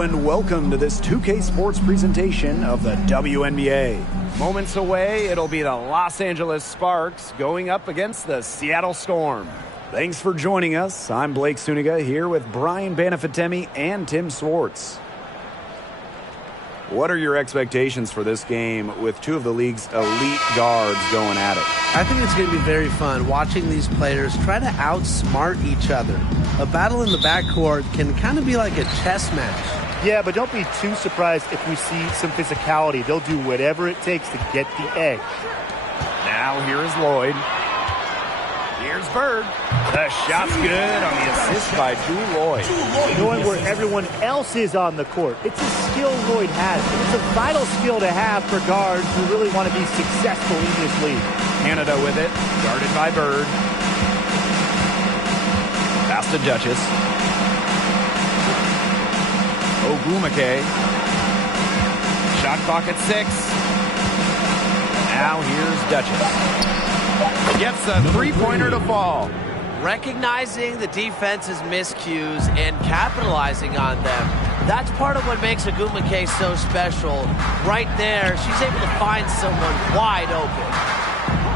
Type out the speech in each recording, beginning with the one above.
Hello and welcome to this 2K Sports presentation of the WNBA. Moments away, it'll be the Los Angeles Sparks going up against the Seattle Storm. Thanks for joining us. I'm Blake Suniga here with Brian Banafitemi and Tim Swartz. What are your expectations for this game with two of the league's elite guards going at it? I think it's going to be very fun watching these players try to outsmart each other. A battle in the backcourt can kind of be like a chess match. Yeah, but don't be too surprised if we see some physicality. They'll do whatever it takes to get the edge. Now here is Lloyd. Here's Bird. The shot's good on the assist by Jewell Loyd. Knowing where everyone else is on the court, it's a skill Lloyd has. It's a vital skill to have for guards who really want to be successful in this league. Canada with it, guarded by Bird. Pass to Duchess. Ogwumike. Shot clock at 6. Now here's Duchess. Gets a three-pointer to fall. Recognizing the defense's miscues and capitalizing on them. That's part of what makes Ogwumike so special. Right there, she's able to find someone wide open.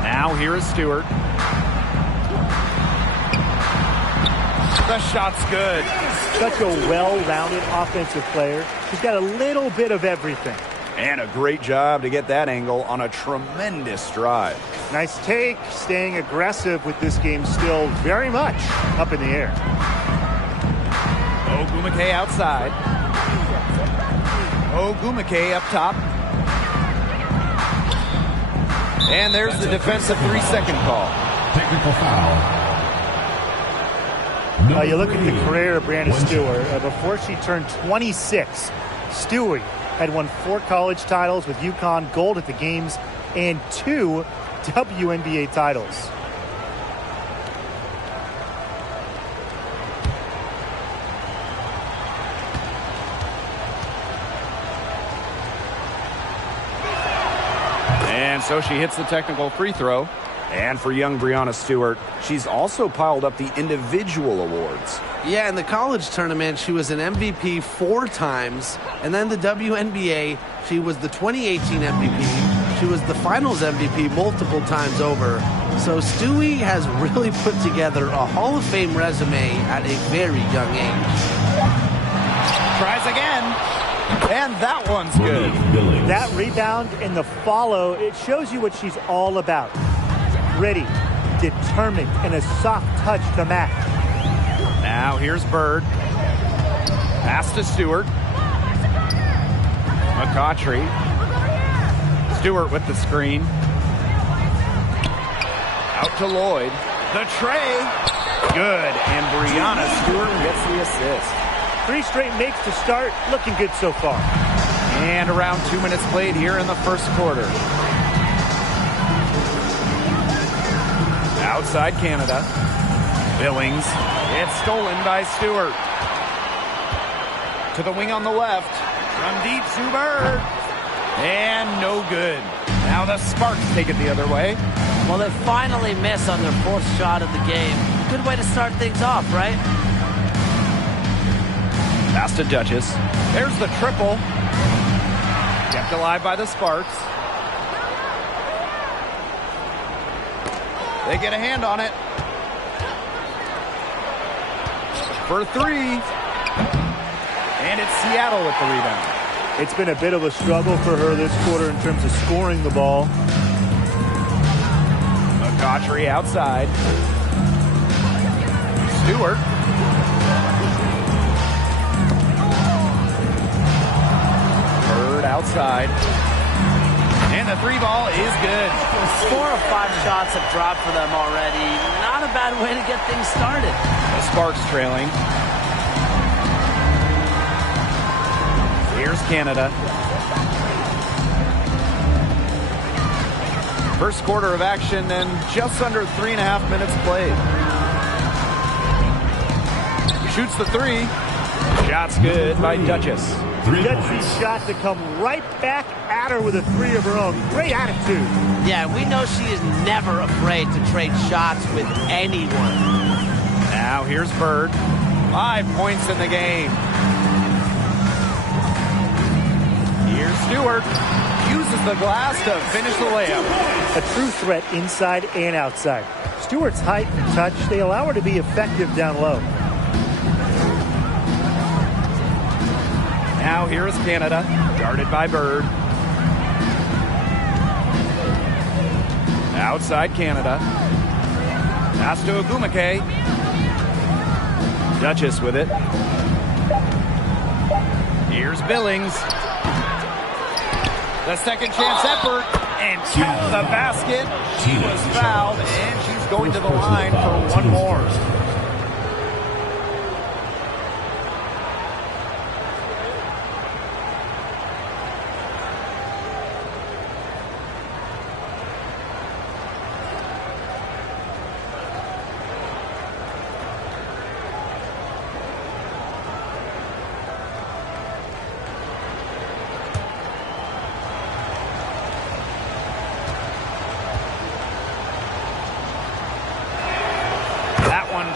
Now here is Stewart. The shot's good. Such a well-rounded offensive player. She's got a little bit of everything. And a great job to get that angle on a tremendous drive. Nice take, staying aggressive with this game still very much up in the air. Ogwumike outside. Ogwumike up top. And there's the defensive 3-second call. Technical foul. You look at the career of Breanna Stewart. Before she turned 26, Stewart had won 4 college titles with UConn, gold at the games, and 2 WNBA titles. And so she hits the technical free throw. And for young Breanna Stewart, she's also piled up the individual awards. Yeah, in the college tournament, she was an MVP 4 times. And then the WNBA, she was the 2018 MVP. She was the finals MVP multiple times over. So Stewie has really put together a Hall of Fame resume at a very young age. Tries again. And that one's good. That rebound and the follow, it shows you what she's all about. Ready, determined, and a soft touch to match. Now here's Bird. Pass to Stewart. McCautry. Stewart with the screen. Out to Lloyd. The tray. Good. And Breanna Stewart gets the assist. 3 straight makes to start. Looking good so far. And around 2 minutes played here in the first quarter. Outside Canada. Billings. It's stolen by Stewart. To the wing on the left. From deep, Sue Bird. And no good. Now the Sparks take it the other way. Well, they finally miss on their 4th shot of the game. Good way to start things off, right? Pass to Duchess. There's the triple. Kept alive by the Sparks. They get a hand on it. For 3. And it's Seattle with the rebound. It's been a bit of a struggle for her this quarter in terms of scoring the ball. McCautry outside. Stewart. Bird outside. And the 3 ball is good. 4 or 5 shots have dropped for them already. Not a bad way to get things started. The Sparks trailing. Here's Canada. First quarter of action and just under 3.5 minutes played. Shoots the 3. Shot's good by Duchess. Duchess' shot to come right back at her with a 3 of her own. Great attitude. Yeah, we know she is never afraid to trade shots with anyone. Now here's Bird. 5 points in the game. Here's Stewart. Uses the glass to finish the layup. A true threat inside and outside. Stewart's height and touch, they allow her to be effective down low. Now here is Canada, guarded by Bird. Outside Canada. Pass to Ogwumike. Duchess with it. Here's Billings. The second chance effort, and to the basket. She was fouled, and she's going to the line for one more.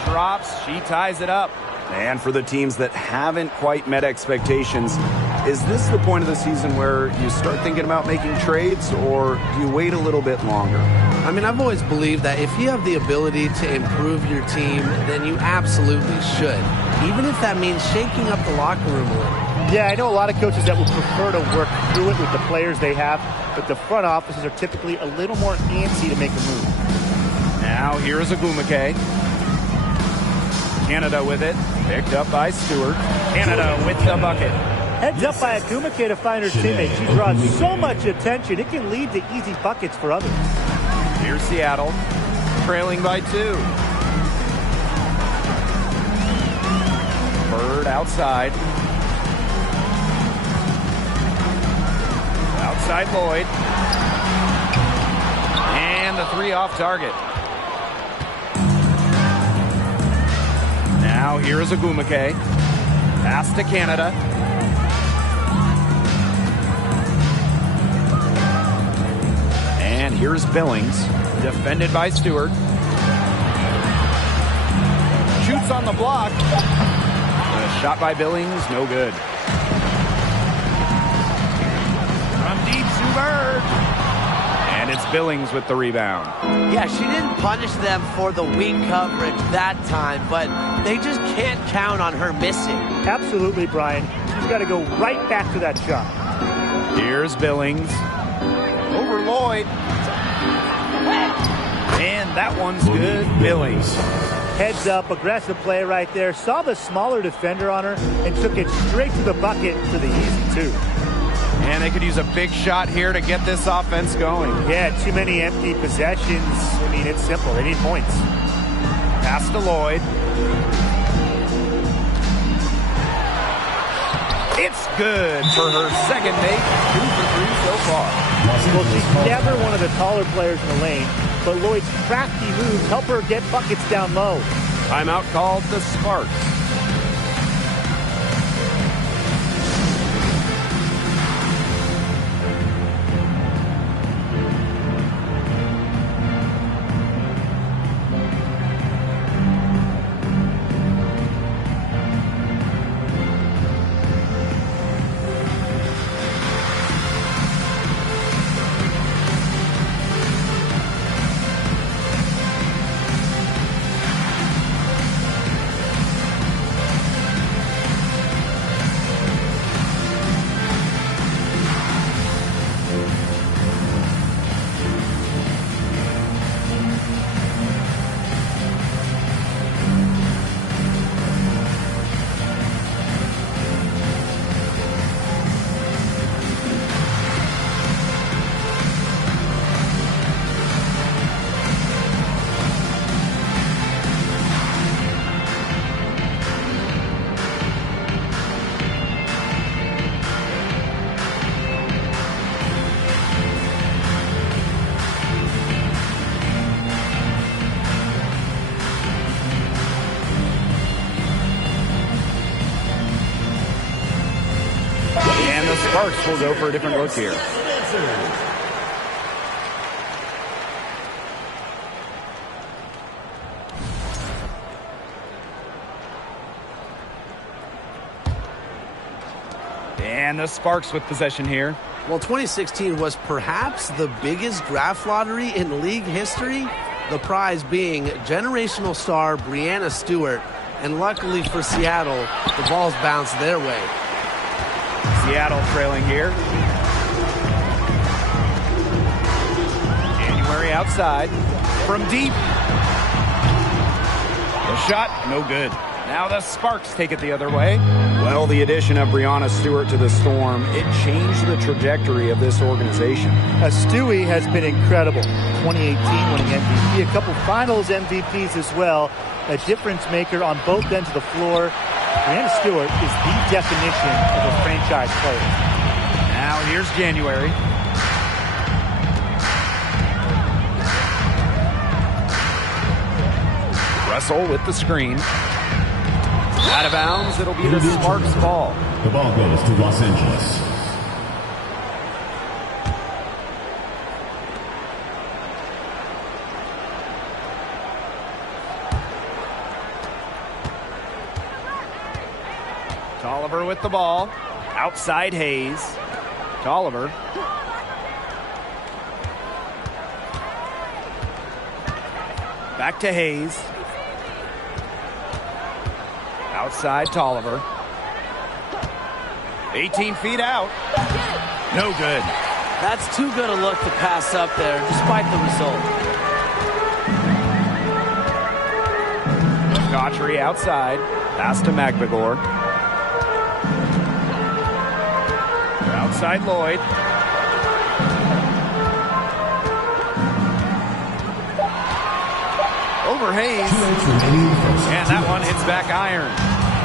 Drops, she ties it up. And for the teams that haven't quite met expectations, is this the point of the season where you start thinking about making trades, or do you wait a little bit longer? I mean, I've always believed that if you have the ability to improve your team, then you absolutely should, even if that means shaking up the locker room a little. Yeah, I know a lot of coaches that would prefer to work through it with the players they have, but the front offices are typically a little more antsy to make a move. Now here's Ogwumike. Canada with it, picked up by Stewart. Canada with the bucket. Heads up by Ogwumike to find her teammate. She draws so much attention, it can lead to easy buckets for others. Here's Seattle, trailing by 2. Bird outside. Outside Lloyd. And the 3 off target. Now here is Ogwumike. Pass to Canada. And here's Billings. Defended by Stewart. Shoots on the block. A shot by Billings, no good. From deep to Bird. And it's Billings with the rebound. Yeah, she didn't punish them for the weak coverage that time, but they just can't count on her missing. Absolutely, Brian. She's got to go right back to that shot. Here's Billings. Over Lloyd. And that one's good. Billings. Heads up, aggressive play right there. Saw the smaller defender on her and took it straight to the bucket for the easy 2. And they could use a big shot here to get this offense going. Yeah, too many empty possessions. I mean, it's simple. They need points. Pass to Lloyd. It's good for her second make. 2 for 3 so far. Well, she's never one of the taller players in the lane, but Lloyd's crafty moves help her get buckets down low. Timeout called the Sparks. Sparks will go for a different look here. And the Sparks with possession here. Well, 2016 was perhaps the biggest draft lottery in league history. The prize being generational star Breanna Stewart. And luckily for Seattle, the ball's bounced their way. Seattle trailing here. January outside. From deep. The shot, no good. Now the Sparks take it the other way. Well, the addition of Breanna Stewart to the Storm, it changed the trajectory of this organization. Stewie has been incredible. 2018 winning MVP, a couple finals MVPs as well. A difference maker on both ends of the floor. Breanna Stewart is the definition of a franchise player. Now here's January. Russell with the screen. Out of bounds, it'll be the Sparks ball. The ball goes to Los Angeles. Tolliver with the ball. Outside Hayes. Tolliver. Back to Hayes. Outside Tolliver. 18 feet out. No good. That's too good a look to pass up there, despite the result. Daughtry outside. Pass to McBagor. Outside Lloyd. Over Hayes. And that one hits back iron.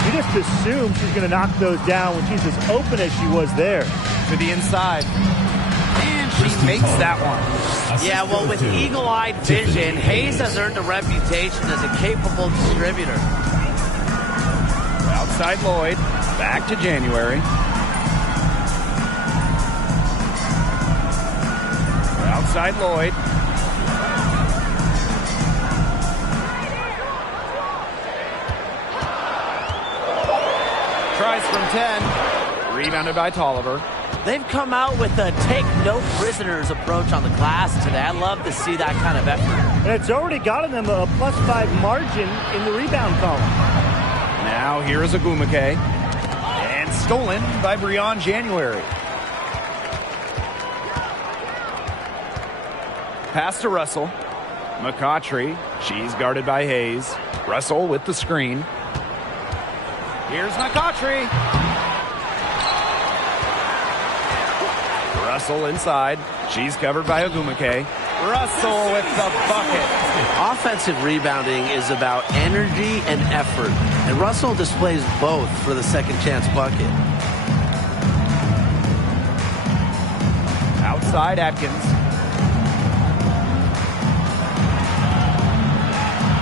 You just assume she's going to knock those down when she's as open as she was there. To the inside. And she makes that one. Yeah, well, with eagle-eyed vision, Hayes has earned a reputation as a capable distributor. Outside Lloyd. Back to January. Outside Lloyd. Tries from 10. Rebounded by Tolliver. They've come out with a take-no-prisoners approach on the glass today. I love to see that kind of effort. And it's already gotten them a +5 margin in the rebound column. Now here is Agumake. And stolen by Breanna January. Pass to Russell. McCautry. She's guarded by Hayes. Russell with the screen. Here's McCautry. Russell inside. She's covered by Agumake. Russell with the bucket. Offensive rebounding is about energy and effort, and Russell displays both for the second chance bucket. Outside Atkins.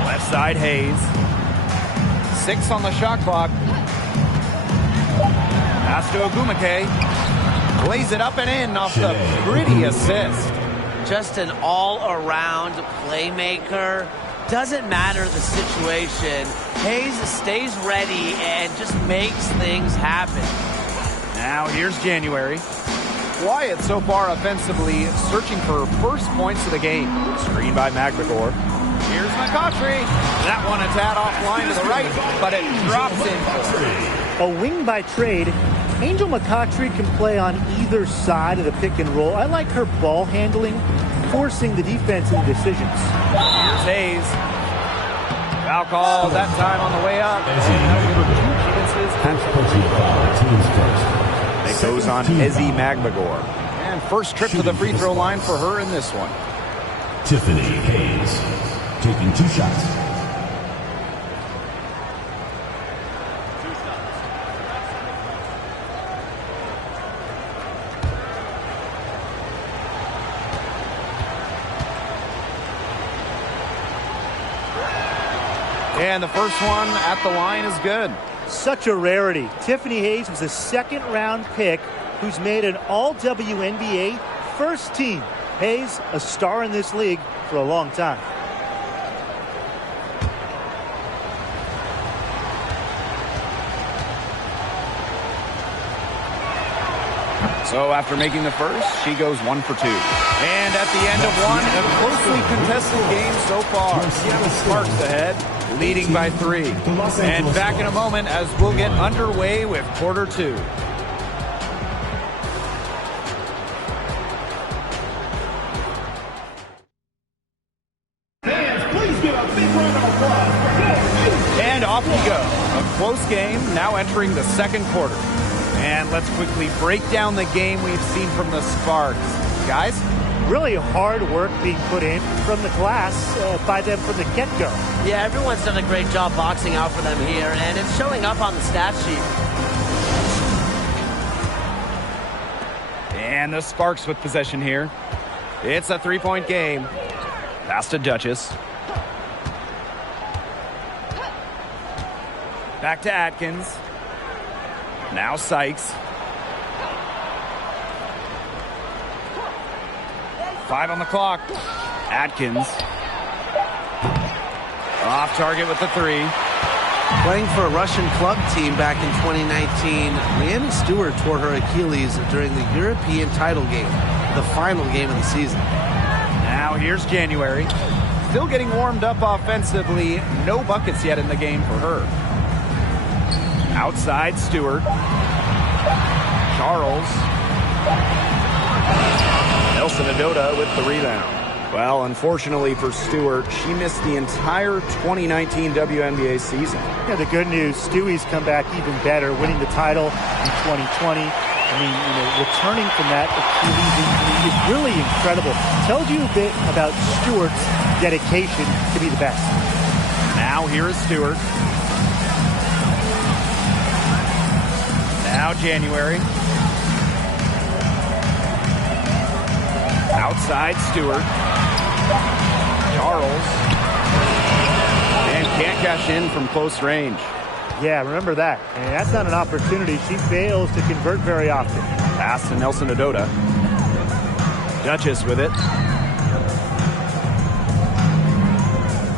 Left side Hayes. 6 on the shot clock. Pass to Agumake. Plays it up and in off the gritty assist. Just an all-around playmaker. Doesn't matter the situation. Hayes stays ready and just makes things happen. Now here's January. Wyatt so far offensively searching for first points of the game. Screen by McBagor. Here's McCautry. That one a tad offline to the right, but it drops in. A wing by trade. Angel McCautry can play on either side of the pick and roll. I like her ball handling, forcing the defense into decisions. Here's Hayes. Foul call that time on the way up. It goes on Ezzy McBagor. And first trip to the free throw line for her in this one. Tiffany Hayes taking 2 shots. And the first one at the line is good. Such a rarity. Tiffany Hayes was a second-round pick who's made an all-WNBA first team. Hayes, a star in this league for a long time. So after making the first, she goes 1 for 2. And at the end of one, a closely contested game so far. Sparks ahead, leading by 3. And back in a moment as we'll get underway with quarter 2. And off we go. A close game now entering the second quarter. And let's quickly break down the game we've seen from the Sparks. Guys? Really hard work being put in from the glass by them from the get-go. Yeah, everyone's done a great job boxing out for them here, and it's showing up on the stat sheet. And the Sparks with possession here. It's a 3-point game. Pass to Duchess. Back to Atkins. Now Sykes. 5 on the clock. Atkins. Off target with the 3. Playing for a Russian club team back in 2019, Breanna Stewart tore her Achilles during the European title game, the final game of the season. Now here's January. Still getting warmed up offensively. No buckets yet in the game for her. Outside Stewart. Charles. Nelson Adota with the rebound. Well, unfortunately for Stewart, she missed the entire 2019 WNBA season. Yeah, the good news, Stewie's come back even better, winning the title in 2020. I mean, returning from that Achilles injury is really incredible. Tells you a bit about Stewart's dedication to be the best. Now here is Stewart. Now January. Outside Stewart. Charles. And can't cash in from close range. Yeah, remember that. And that's not an opportunity. She fails to convert very often. Pass to Nelson Adota. Duchess with it.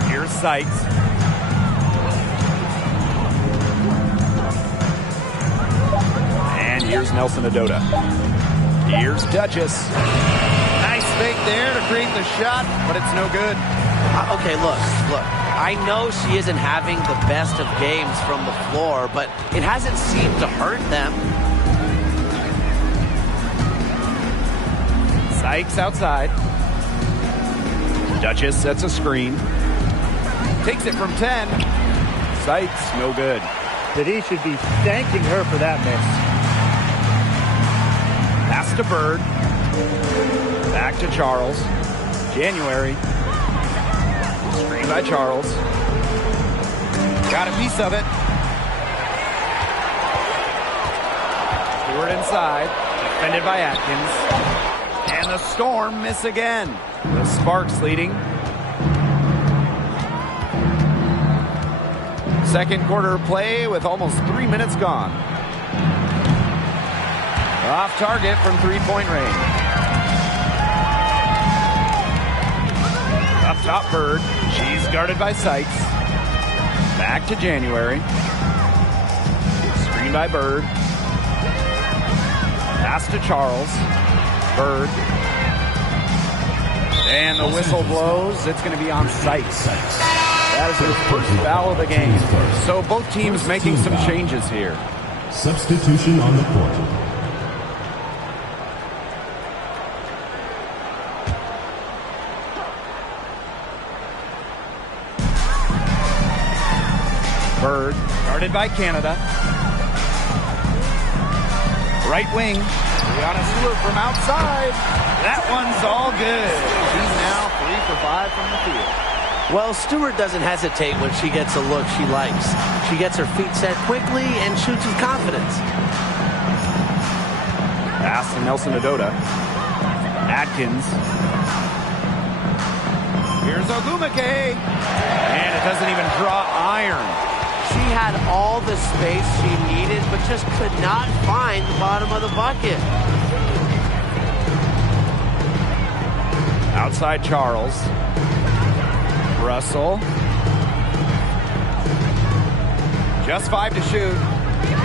Here's Sykes. And here's Nelson Adota. Here's Duchess. Nice fake there to create the shot, but it's no good. Okay, look. I know she isn't having the best of games from the floor, but it hasn't seemed to hurt them. Sykes outside. Duchess sets a screen. Takes it from 10. Sykes, no good. That he should be thanking her for that miss. Pass to Bird. Back to Charles. January. Screen by Charles. Got a piece of it. Stewart inside. Defended by Atkins. And the Storm miss again. The Sparks leading. Second quarter play with almost 3 minutes gone. Off target from 3-point range. Up top Bird. She's guarded by Sykes. Back to January. Screen by Bird. Pass to Charles. Bird. And the whistle blows. It's going to be on Sykes. That is her first foul of the game. So both teams making some changes here. Substitution on the court. Bird, guarded by Canada. Right wing, Breanna Stewart from outside. That one's all good. She's now 3 for 5 from the field. Well, Stewart doesn't hesitate when she gets a look she likes. She gets her feet set quickly and shoots with confidence. Pass to Nelson Adota. Atkins. Here's Ogwumike. And it doesn't even draw iron. She had all the space she needed, but just could not find the bottom of the bucket. Outside Charles. Russell. Just 5 to shoot.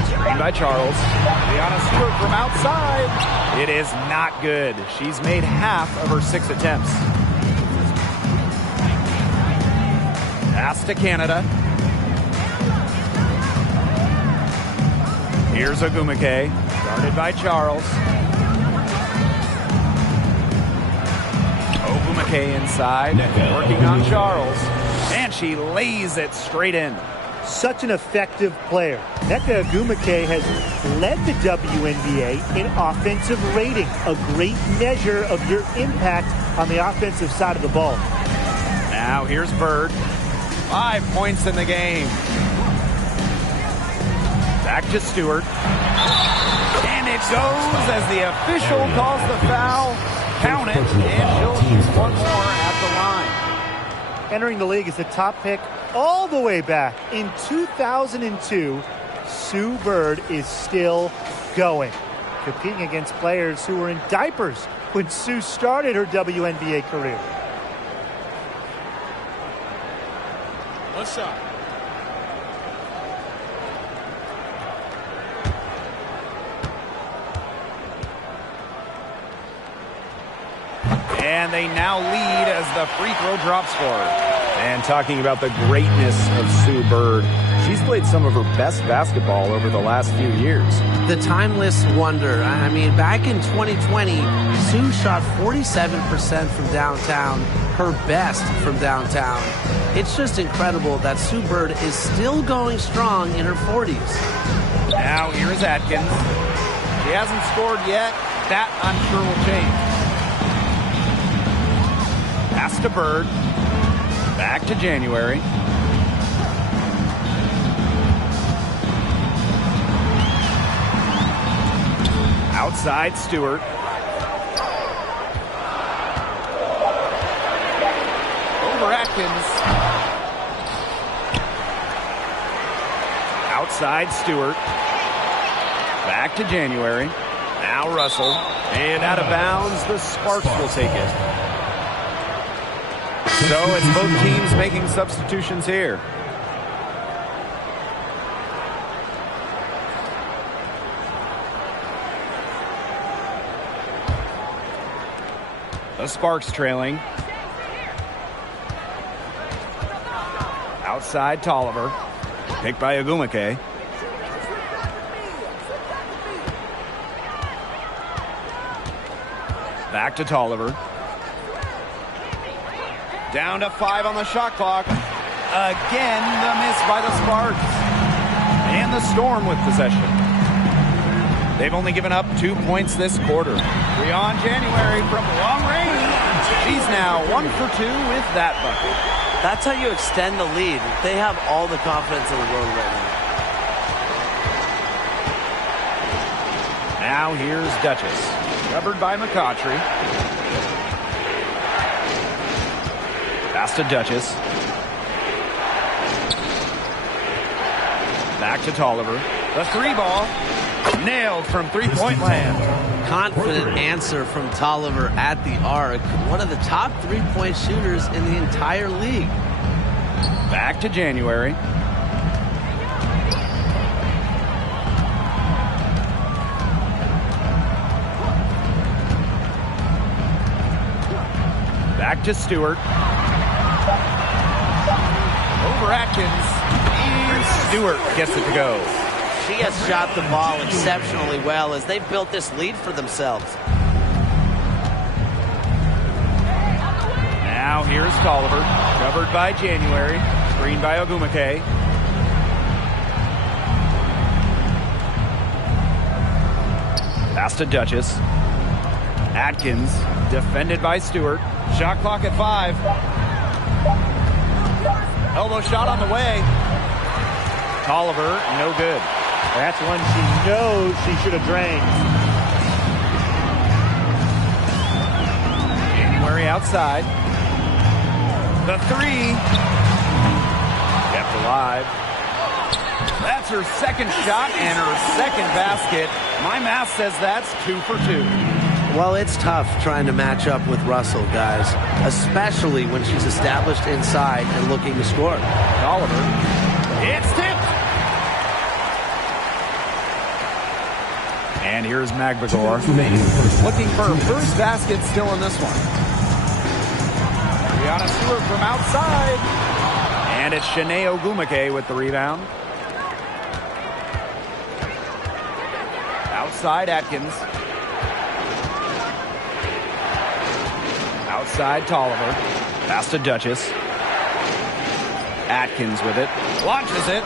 Screen by Charles. Breanna Stewart from outside. It is not good. She's made half of her 6 attempts. Pass to Canada. Here's Ogumake, guarded by Charles. Ogumake inside, working on Charles. And she lays it straight in. Such an effective player. Nneka Ogumake has led the WNBA in offensive rating, a great measure of your impact on the offensive side of the ball. Now here's Bird. 5 points in the game. Back to Stewart. And it goes as the official calls the foul. Count it, and she'll shoot one more at the line. Entering the league as the top pick all the way back in 2002, Sue Bird is still going, competing against players who were in diapers when Sue started her WNBA career. What's up? And they now lead as the free throw drops for her. And talking about the greatness of Sue Bird, she's played some of her best basketball over the last few years. The timeless wonder. I mean, back in 2020, Sue shot 47% from downtown, her best from downtown. It's just incredible that Sue Bird is still going strong in her 40s. Now here's Atkins. She hasn't scored yet. That, I'm sure, will change. Pass to Bird. Back to January. Outside Stewart. Over Atkins. Outside Stewart. Back to January. Now Russell. And out of bounds, the Sparks will take it. So it's both teams making substitutions here. The Sparks trailing. Outside Tolliver. Picked by Ogumake. Back to Tolliver. Down to 5 on the shot clock. Again, the miss by the Sparks. And the Storm with possession. They've only given up 2 points this quarter. Breon January from long range. She's now 1 for 2 with that bucket. That's how you extend the lead. They have all the confidence in the world right Now now. here's Duchess. Covered by McCautry. Pass to Duchess. Back to Tolliver. The 3 ball. Nailed from 3-point land. Confident answer from Tolliver at the arc. One of the top 3-point shooters in the entire league. Back to January. Back to Stewart. Over Atkins. And Stewart gets it to go. She has shot the ball exceptionally well as they've built this lead for themselves. Now here's Tolliver. Covered by January. Screened by Ogumake. Pass to Duchess. Atkins. Defended by Stewart. Shot clock at 5. Elbow shot on the way. Tolliver, no good. That's one she knows she should have drained. January outside. The 3. Kept alive. That's her second shot and her second basket. My math says that's 2 for 2. Well, it's tough trying to match up with Russell, guys, especially when she's established inside and looking to score. Tolliver. It's tipped. And here's Magbegor. Looking for her first basket still in this one. Brianna Stewart from outside. And it's Shanae Ogwumike with the rebound. Outside Atkins. Outside Tolliver. Pass to Duchess. Atkins with it. Launches it.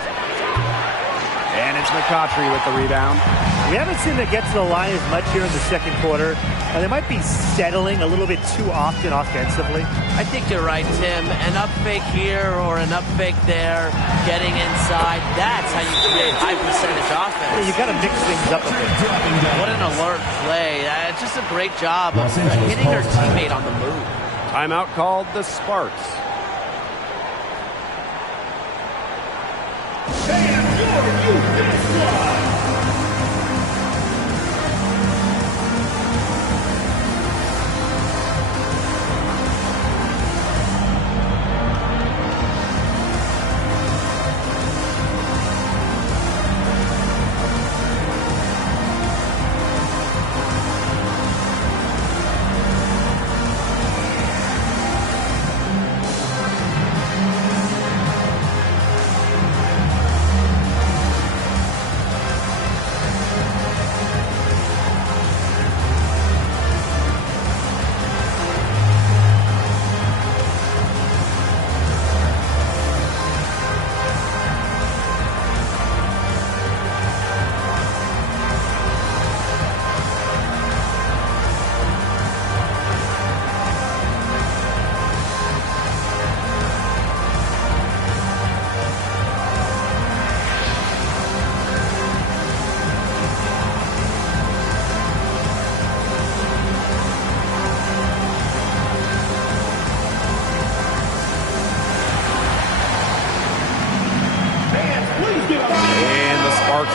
And it's McCautry with the rebound. We haven't seen them get to the line as much here in the second quarter. They might be settling a little bit too often offensively. I think you're right, Tim. An up fake here or an up fake there, getting inside. That's how you create high percentage offense. Yeah, you got to mix things up a bit. What an alert play. It's just a great job of hitting her teammate on the move. Timeout called the Sparks.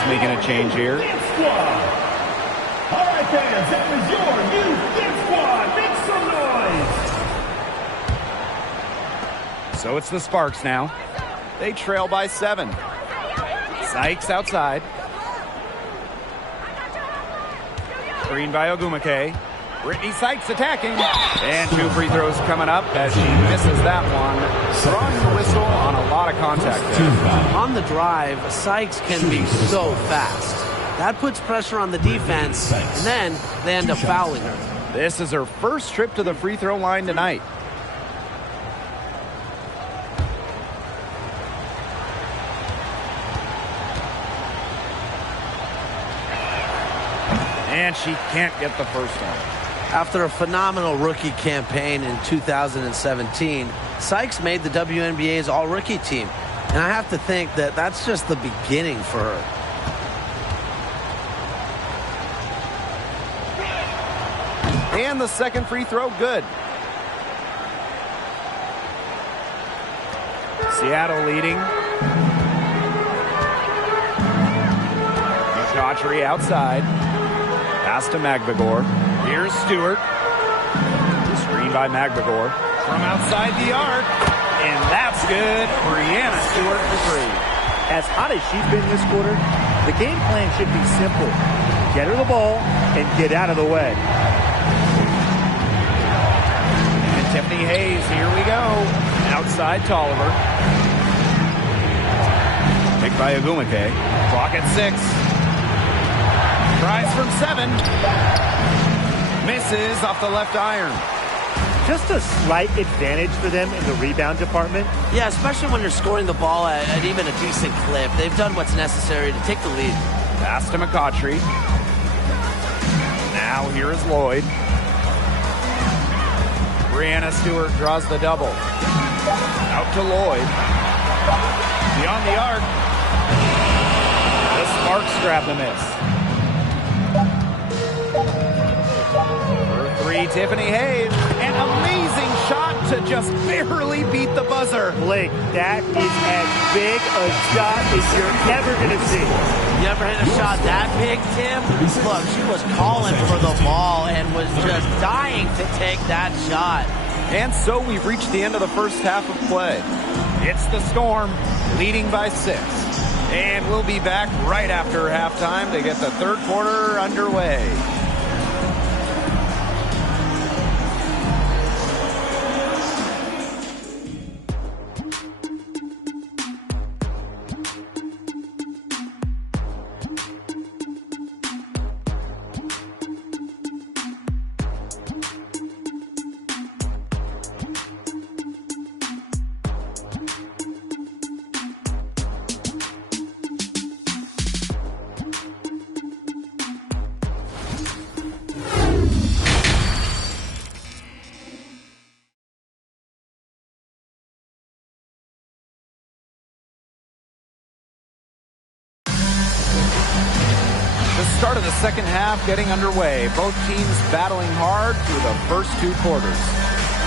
Making a change here. All right, fans, that was your new Dip Squad. Make some noise. So it's the Sparks now. They trail by 7. Sykes outside. Screen by Ogwumike. Brittany Sykes attacking. And 2 free throws coming up as she misses that one. Drawing the whistle on a lot of contact there. On the drive, Sykes can be so fast. That puts pressure on the defense, and then they end up fouling her. This is her first trip to the free throw line tonight. And she can't get the first one. After a phenomenal rookie campaign in 2017, Sykes made the WNBA's all-rookie team. And I have to think that that's just the beginning for her. And the second free throw, good. Seattle leading. McCautry outside. Pass to Magbegor. Here's Stewart. Screen by Magbegor. From outside the arc. And that's good. Brianna Stewart for 3. As hot as she's been this quarter, the game plan should be simple. Get her the ball and get out of the way. And Tiffany Hayes, here we go. Outside Tolliver. Picked by Ogwumike. Clock at 6. Tries from 7. Misses off the left iron. Just a slight advantage for them in the rebound department. Yeah, especially when you're scoring the ball at even a decent clip. They've done what's necessary to take the lead. Pass to McCautry. Now here is Lloyd. Brianna Stewart draws the double. Out to Lloyd. Beyond the arc. The Sparks grab the miss. For 3, Tiffany Hayes. An amazing shot to just barely beat the buzzer. Blake, that is as big a shot as you're ever going to see. You ever hit a shot that big, Tim? Look, she was calling for the ball and was just dying to take that shot. And so we've reached the end of the first half of play. It's the Storm leading by 6. And we'll be back right after halftime to get the third quarter underway. The start of the second half getting underway. Both teams battling hard through the first two quarters.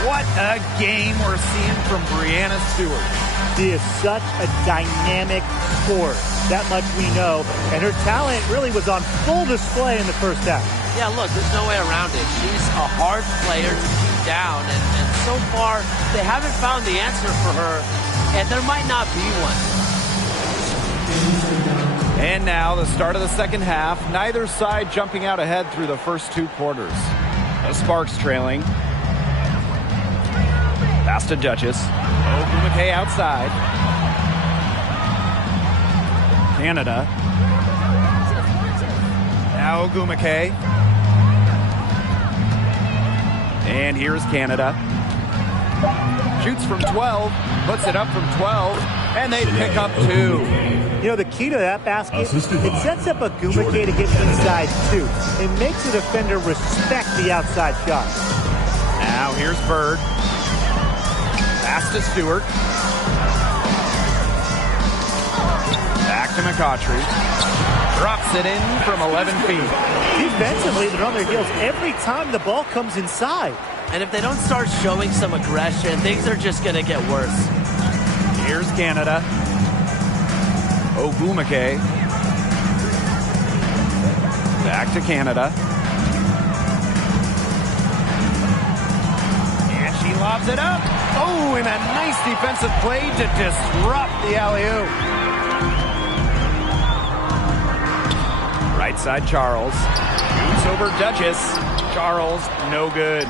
What a game we're seeing from Breanna Stewart. She is such a dynamic scorer. That much we know. And her talent really was on full display in the first half. Yeah, look, there's no way around it. She's a hard player to keep down. And so far, they haven't found the answer for her. And there might not be one. And now the start of the second half. Neither side jumping out ahead through the first two quarters. The Sparks trailing. Pass to Duchess. Ogwumike outside. Canada. Now Ogwumike. And here's Canada. Shoots from 12. Puts it up from 12. And they pick up 2. You know, the key to that basket, it sets up Ogwumike to get inside, too. It makes the defender respect the outside shot. Now here's Bird. Pass to Stewart. Back to McCautry. Drops it in from 11 feet. Defensively, they're on their heels every time the ball comes inside. And if they don't start showing some aggression, things are just going to get worse. Here's Canada. Ogwumike. Back to Canada. And she lobs it up. Oh, and a nice defensive play to disrupt the alley-oop. Right side, Charles. Shoots over Duchess. Charles, no good.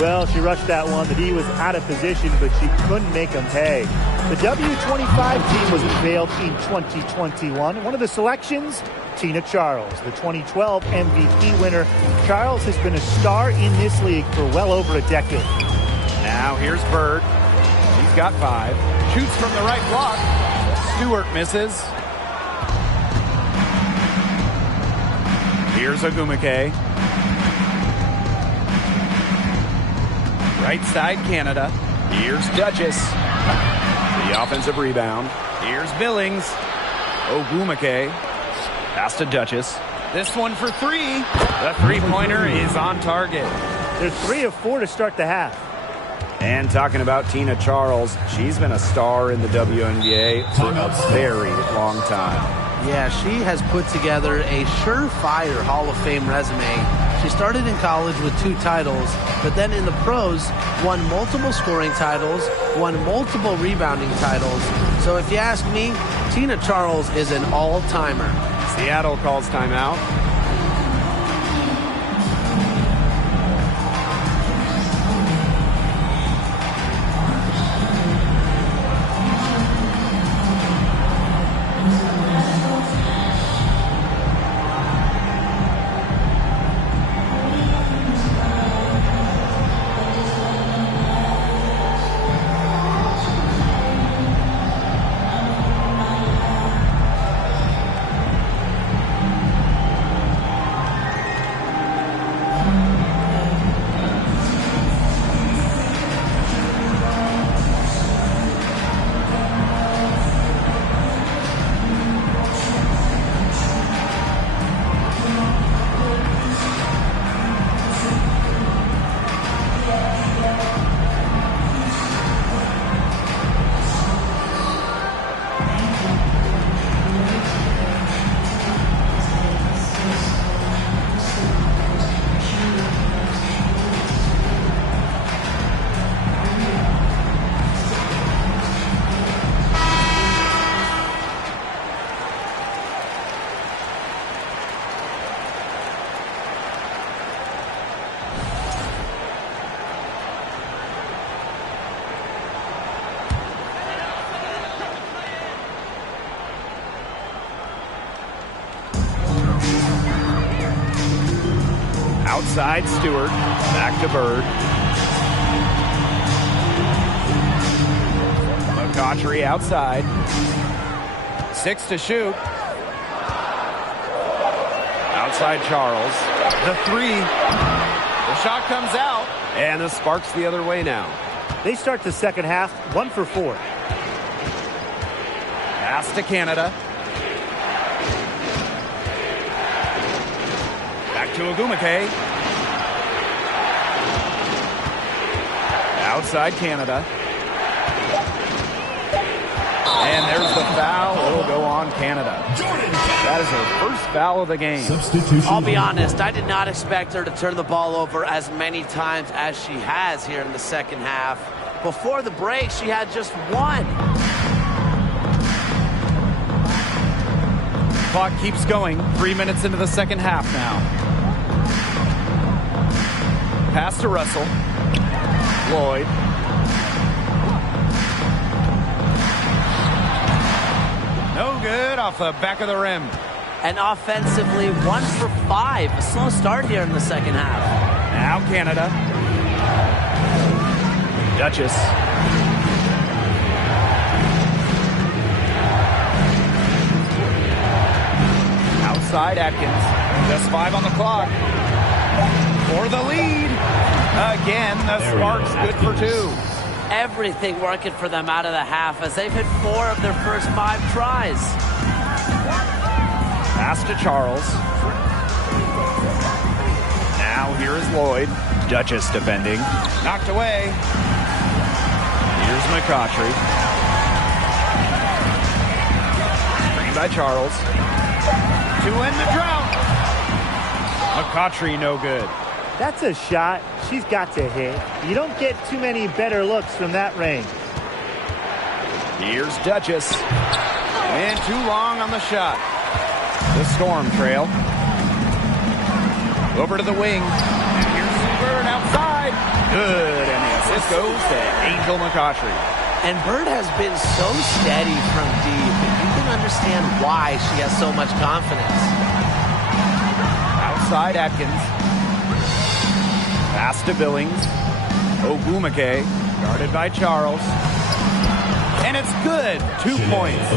Well, she rushed that one. The D was out of position, but she couldn't make them pay. The W25 team was unveiled in 2021. One of the selections, Tina Charles, the 2012 MVP winner. Charles has been a star in this league for well over a decade. Now here's Bird. He's got 5. Shoots from the right block. Stewart misses. Here's Ogwumike. Right side, Canada. Here's Duchess. The offensive rebound. Here's Billings. Ogwumike. Pass to Duchess. This one for 3. The three-pointer is on target. They're 3 of 4 to start the half. And talking about Tina Charles, she's been a star in the WNBA for a very long time. Yeah, she has put together a surefire Hall of Fame resume. She started in college with 2 titles, but then in the pros, won multiple scoring titles, won multiple rebounding titles. So if you ask me, Tina Charles is an all-timer. Seattle calls timeout. Outside Stewart. Back to Bird. McCautry outside. 6 to shoot. Outside Charles. The 3. The shot comes out. And the Sparks the other way now. They start the second half 1 for 4. Pass to Canada. Back to Ogwumike. Outside Canada. And there's the foul. It'll go on Canada. That is her first foul of the game. I'll be honest, I did not expect her to turn the ball over as many times as she has here in the second half. Before the break, she had just 1. Clock keeps going. 3 minutes into the second half now. Pass to Russell. Lloyd. No good off the back of the rim. And offensively, 1 for 5. A slow start here in the second half. Now Canada. Duchess. Outside Atkins. Just 5 on the clock. For the lead. Again, the Sparks good for 2. Everything working for them out of the half as they've hit 4 of their first 5 tries. Pass to Charles. Now here is Lloyd. Duchess defending. Knocked away. Here's McCautry. Screen by Charles. To end the drought. McCautry no good. That's a shot she's got to hit. You don't get too many better looks from that range. Here's Duchess. And too long on the shot. The Storm trail. Over to the wing. And here's Bird outside. Good. And the assist goes to Angel McCautry. And Bird has been so steady from deep. You can understand why she has so much confidence. Outside Atkins. Pass to Billings. Ogwumike. Guarded by Charles. And it's good. 2 points.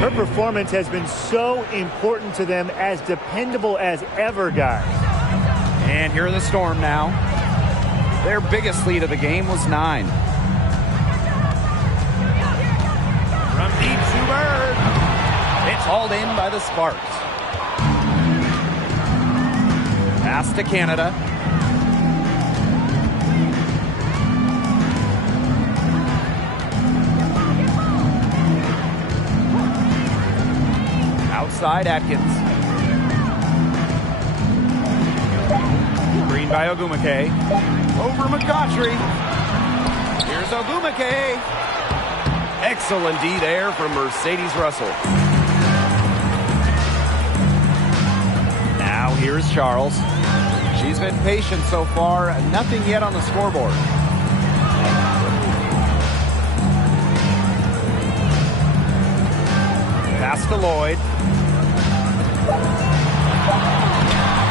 Her performance has been so important to them, as dependable as ever, guys. And here are the Storm now. Their biggest lead of the game was 9. From deep to Bird. It's hauled in by the Sparks. Pass to Canada. Outside Atkins. Green by Ogwumike. Over McCautry. Here's Ogwumike. Excellent D there from Mercedes Russell. Now here's Charles. She's been patient so far. Nothing yet on the scoreboard. Pass to Lloyd.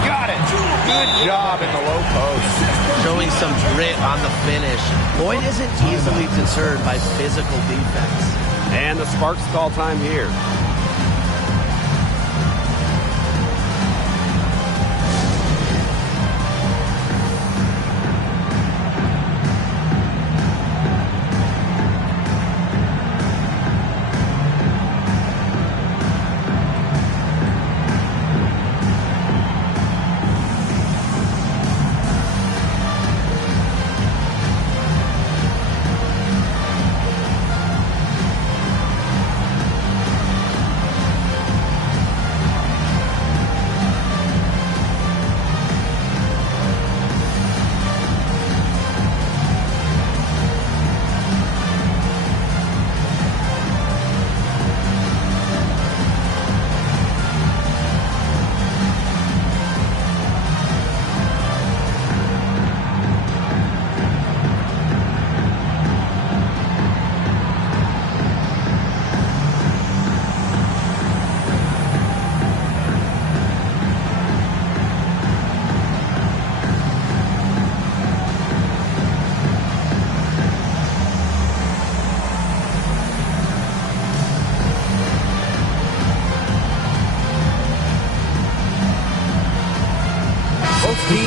Got it. Good job in the low post. Showing some grit on the finish. Lloyd isn't easily deterred by physical defense. And the Sparks call time here.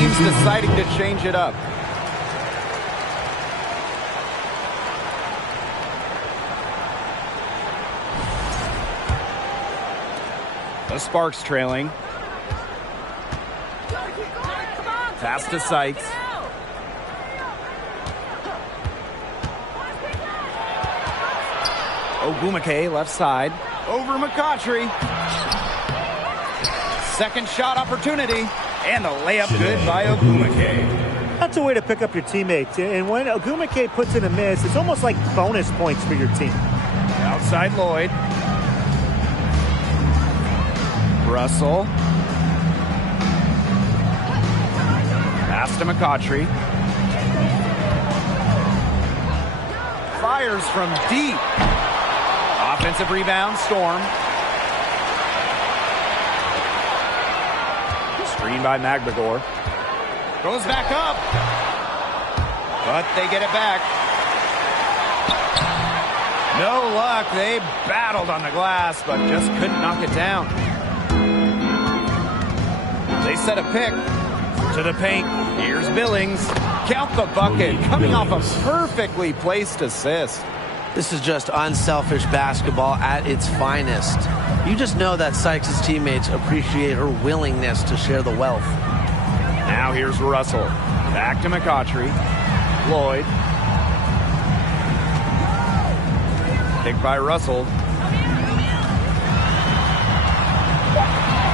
teams deciding to change it up. The Sparks trailing. Pass to Sykes. Ogwumike left side. Over McCautry. Second shot opportunity. And the layup good by Ogwumike. That's a way to pick up your teammates. And when Ogwumike puts in a miss, it's almost like bonus points for your team. Outside Lloyd. Russell. Pass to McCautry. Fires from deep. Offensive rebound, Storm. Screen by Magdegor. Goes back up. But they get it back. No luck. They battled on the glass, but just couldn't knock it down. They set a pick to the paint. Here's Billings. Count the bucket. Coming off a perfectly placed assist. This is just unselfish basketball at its finest. You just know that Sykes' teammates appreciate her willingness to share the wealth. Now here's Russell. Back to McCautry. Lloyd. Picked by Russell.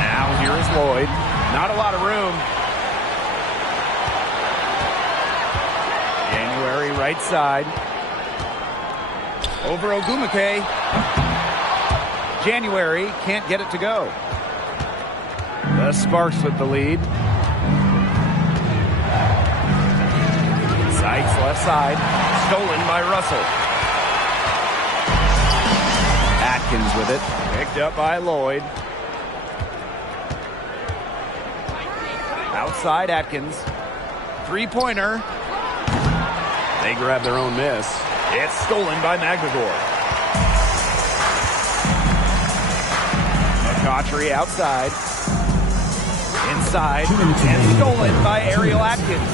Now here is Lloyd. Not a lot of room. January right side. Over Ogwumike. January can't get it to go. The Sparks with the lead. Sykes left side. Stolen by Russell. Atkins with it. Picked up by Lloyd. Outside Atkins. Three-pointer. They grab their own miss. It's stolen by Magdegor. McCautry outside. Inside. And stolen by Ariel Atkins.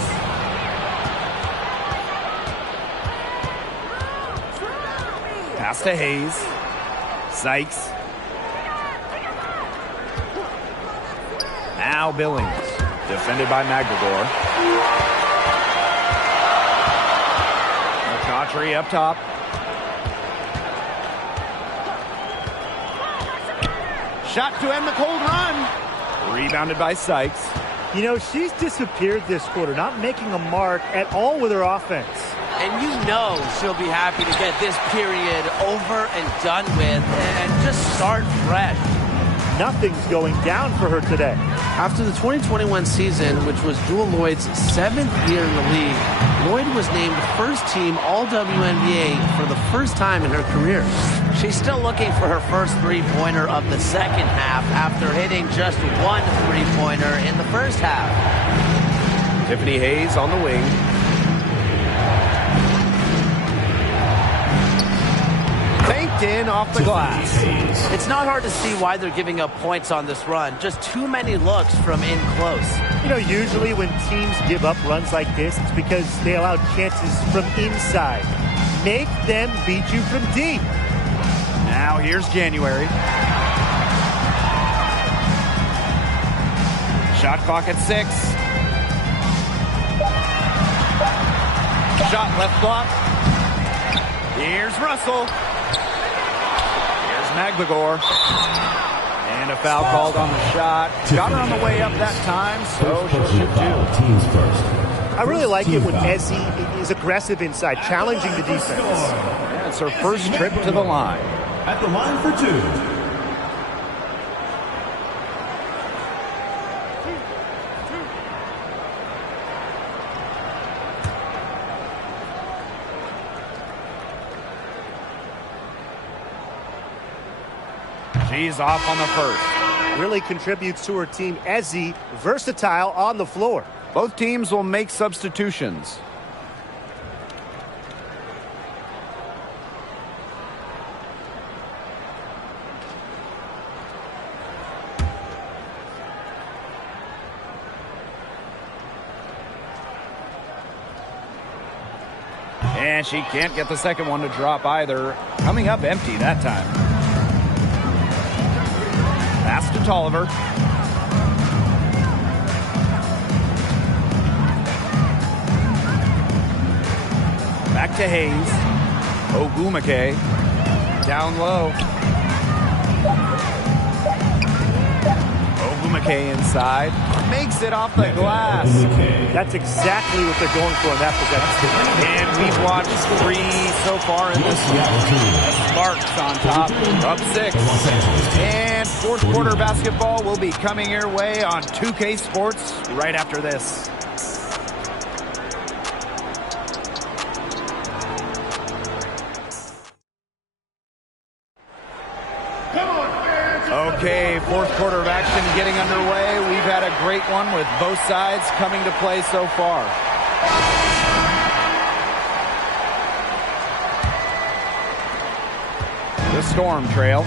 Pass to Hayes. Sykes. Now Billings. Defended by Magdegor. McCautry up top. Shot to end the cold run. Rebounded by Sykes. You know, she's disappeared this quarter, not making a mark at all with her offense. And you know she'll be happy to get this period over and done with and just start fresh. Nothing's going down for her today. After the 2021 season, which was Jewell Loyd's 7th year in the league, Lloyd was named first-team All-WNBA for the first time in her career. She's still looking for her first three-pointer of the second half after hitting just one three-pointer in the first half. Tiffany Hayes on the wing. Banked in off the glass. It's not hard to see why they're giving up points on this run. Just too many looks from in close. You know, usually when teams give up runs like this, it's because they allow chances from inside. Make them beat you from deep. Now here's January. Shot clock at 6. Shot left block. Here's Russell. Here's Magdegor. And a foul called on the shot. Got her on the way up that time, so she'll shoot 2. Teams first. I really like it when Ezzy is aggressive inside, challenging the defense. Yeah, it's her first trip to the line. At the line for 2. She's off on the first. Really contributes to her team. Ezzy, versatile on the floor. Both teams will make substitutions. And she can't get the second one to drop either. Coming up empty that time. Pass to Tolliver. Back to Hayes. Ogwumike. Down low. Ogwumike inside. Makes it off the glass. That's exactly what they're going for in that possession. And we've watched 3 so far in this one. Sparks on top, up 6. And fourth quarter basketball will be coming your way on 2K Sports right after this. Okay, fourth quarter of action getting underway. We've had a great one with both sides coming to play so far. The Storm trail.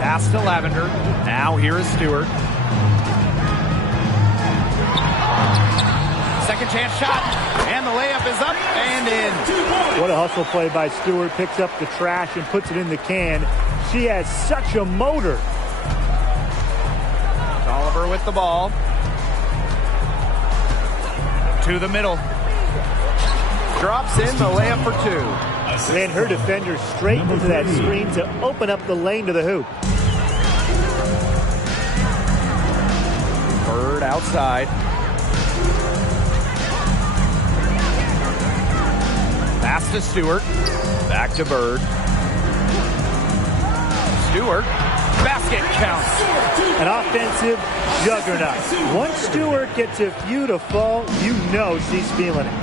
Pass to Lavender. Now here is Stewart. Second chance shot. And the layup is up and in. What a hustle play by Stewart. Picks up the trash and puts it in the can. She has such a motor. Oliver with the ball. To the middle. Drops in the layup for 2. And her defender straight into that screen to open up the lane to the hoop. Bird outside. Pass to Stewart. Back to Bird. Stewart. Basket counts. An offensive juggernaut. Once Stewart gets a few to fall, you know she's feeling it.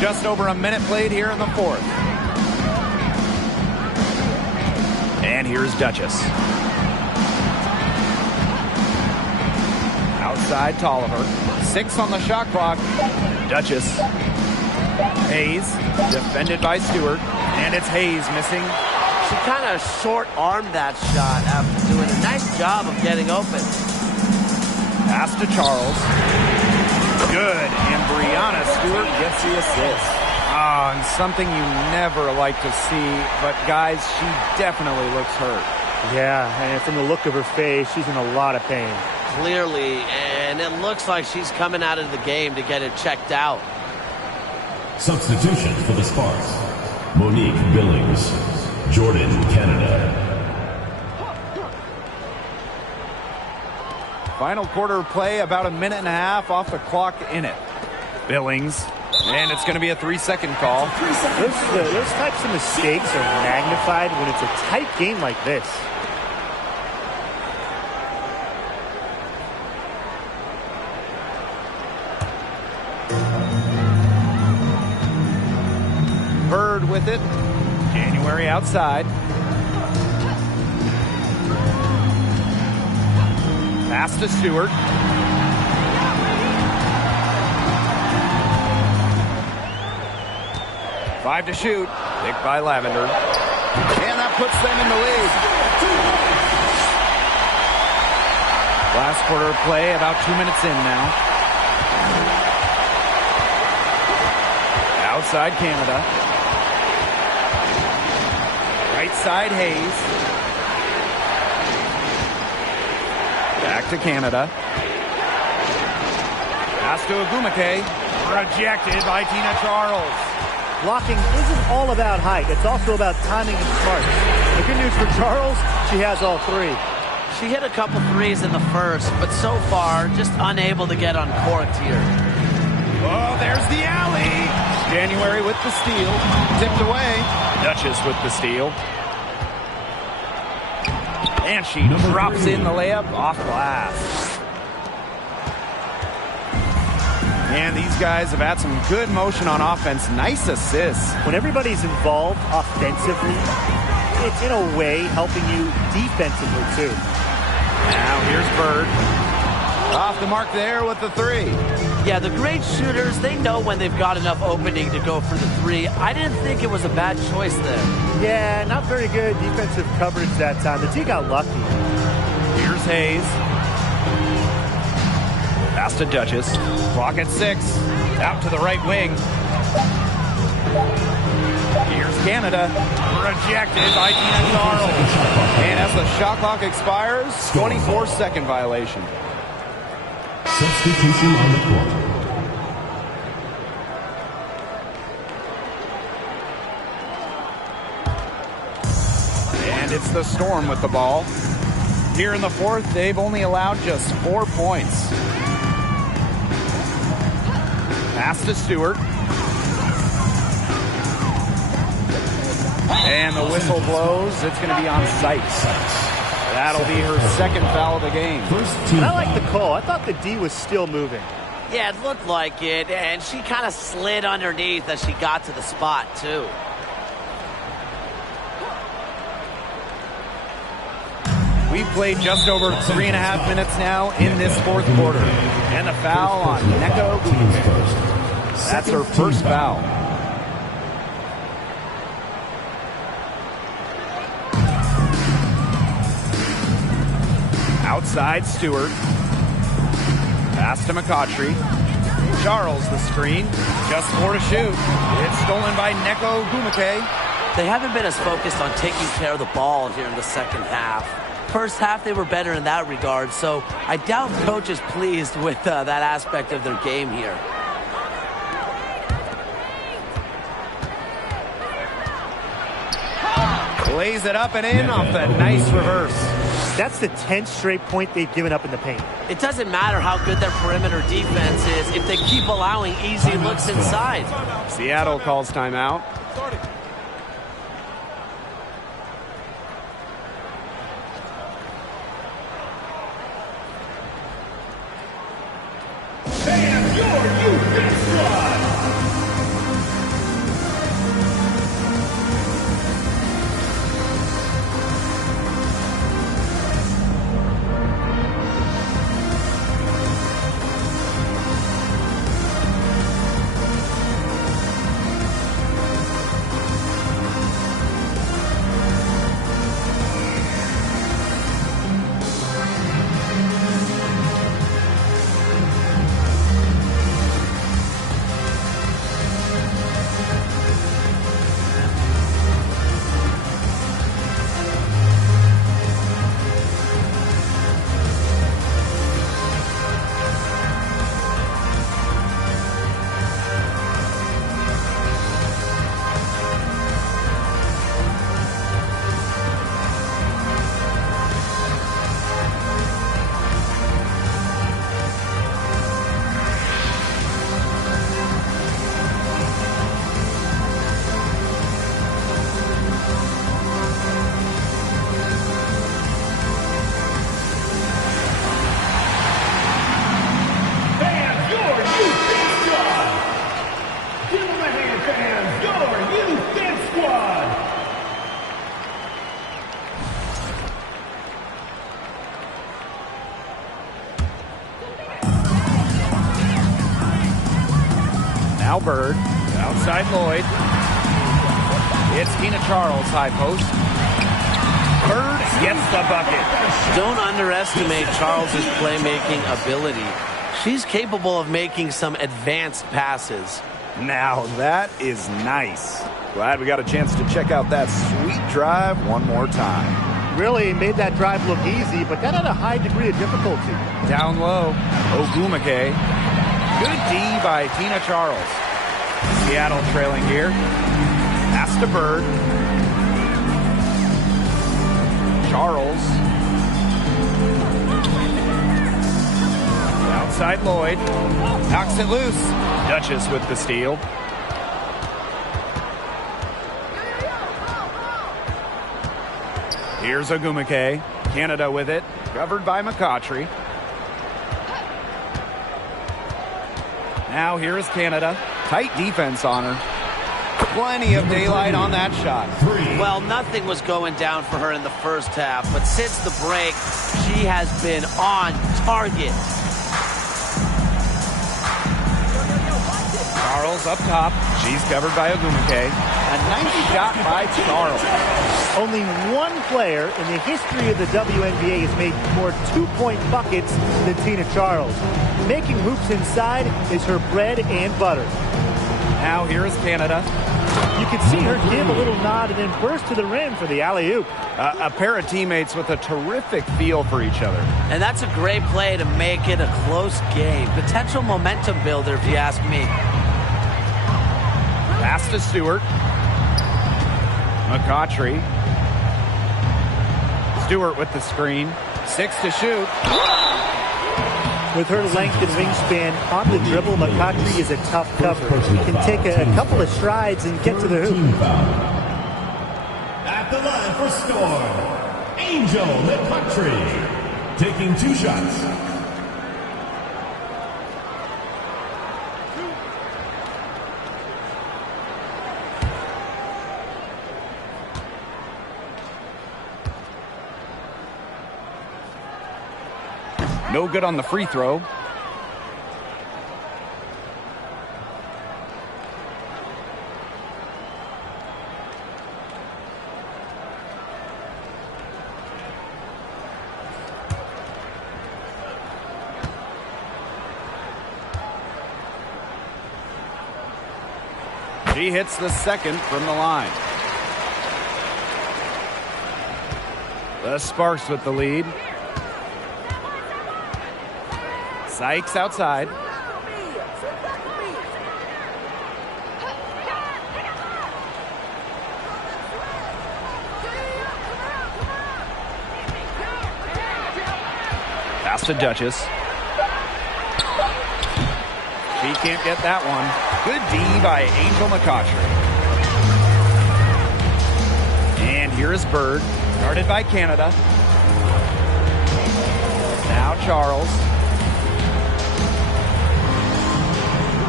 Just over a minute played here in the fourth. And here's Duchess. Outside Tolliver. 6 on the shot clock. Duchess. Hayes. Defended by Stewart. And it's Hayes missing. She kind of short-armed that shot after doing a nice job of getting open. Pass to Charles. Good. And Brianna Stewart gets the assist. And something you never like to see. But, guys, she definitely looks hurt. Yeah, and from the look of her face, she's in a lot of pain. Clearly, and it looks like she's coming out of the game to get it checked out. Substitutions for the Sparks. Monique Billings. Jordan Canada. Final quarter play, about a minute and a half off the clock in it. Billings. And it's going to be a 3-second call. Those types of mistakes are magnified when it's a tight game like this. Bird with it. January outside. Pass to Stewart. Five to shoot. Picked by Lavender. And that puts them in the lead. Last quarter of play, about 2 minutes in now. Outside Canada. Right side Hayes. Back to Canada. Pass to Ogwumike. Rejected by Tina Charles. Blocking isn't all about height. It's also about timing and smarts. The good news for Charles, she has all 3. She hit a couple threes in the first, but so far, just unable to get uncorked here. Oh, there's the alley. January with the steal. Tipped away. Duchess with the steal. And she drops in the layup off glass. And these guys have had some good motion on offense. Nice assists. When everybody's involved offensively, it's in a way helping you defensively too. Now here's Bird. Off the mark there with the 3. Yeah, the great shooters, they know when they've got enough opening to go for the 3. I didn't think it was a bad choice there. Yeah, not very good defensive coverage that time. The team got lucky. Here's Hayes. Pass to Duchess. Clock at 6. Out to the right wing. Here's Canada. Rejected by Tina Charles. And as the shot clock expires, 24-second violation. Substitution on the court. And it's the Storm with the ball. Here in the fourth, they've only allowed just 4 points. Pass to Stewart. And the whistle blows. It's going to be on Sykes. That'll be her second foul of the game. And I like the call. I thought the D was still moving. Yeah, it looked like it, and she kind of slid underneath as she got to the spot, too. We've played just over 3.5 minutes now in this fourth quarter. And the foul on Neko Gumake. That's her first foul. Outside, Stewart. Pass to McCautry. Charles, the screen. Just 4 to shoot. It's stolen by Neko Gumake. They haven't been as focused on taking care of the ball here in the second half. First half, they were better in that regard, so I doubt coach is pleased with that aspect of their game here. Lays it up and in off the nice reverse. That's the 10th straight point they've given up in the paint. It doesn't matter how good their perimeter defense is if they keep allowing easy looks inside. Seattle calls timeout. Now Bird, outside Lloyd. It's Tina Charles, high post. Bird gets the bucket. Don't underestimate Charles's playmaking ability. She's capable of making some advanced passes. Now that is nice. Glad we got a chance to check out that sweet drive one more time. Really made that drive look easy, but that had a high degree of difficulty. Down low, Ogumake. Good D by Tina Charles. Seattle trailing here. Pass to Bird. Charles. Outside Lloyd. Knocks it loose. Duchess with the steal. Here's Ogumake. Canada with it. Covered by McCautry. Now here is Canada. Tight defense on her. Plenty of daylight on that shot. Well, nothing was going down for her in the first half, but since the break, she has been on target. Charles up top. She's covered by Ogumake. A nice shot by Charles. Only one player in the history of the WNBA has made more two-point buckets than Tina Charles. Making hoops inside is her bread and butter. Now here is Canada. You can see her give a little nod and then burst to the rim for the alley-oop. A pair of teammates with a terrific feel for each other. And that's a great play to make it a close game. Potential momentum builder, if you ask me. Pass to Stewart. McCautry. Stewart with the screen. 6 to shoot. With her length and wingspan on the dribble, McCautry is a tough cover. He can take a couple of strides and get to the hoop. At the line for Storm, Angel McCautry, taking 2 shots. No good on the free throw. She hits the second from the line. The Sparks with the lead. Sykes outside. Pass to Duchess. She can't get that one. Good D by Angel McCautry. And here is Bird, guarded by Canada. Now Charles.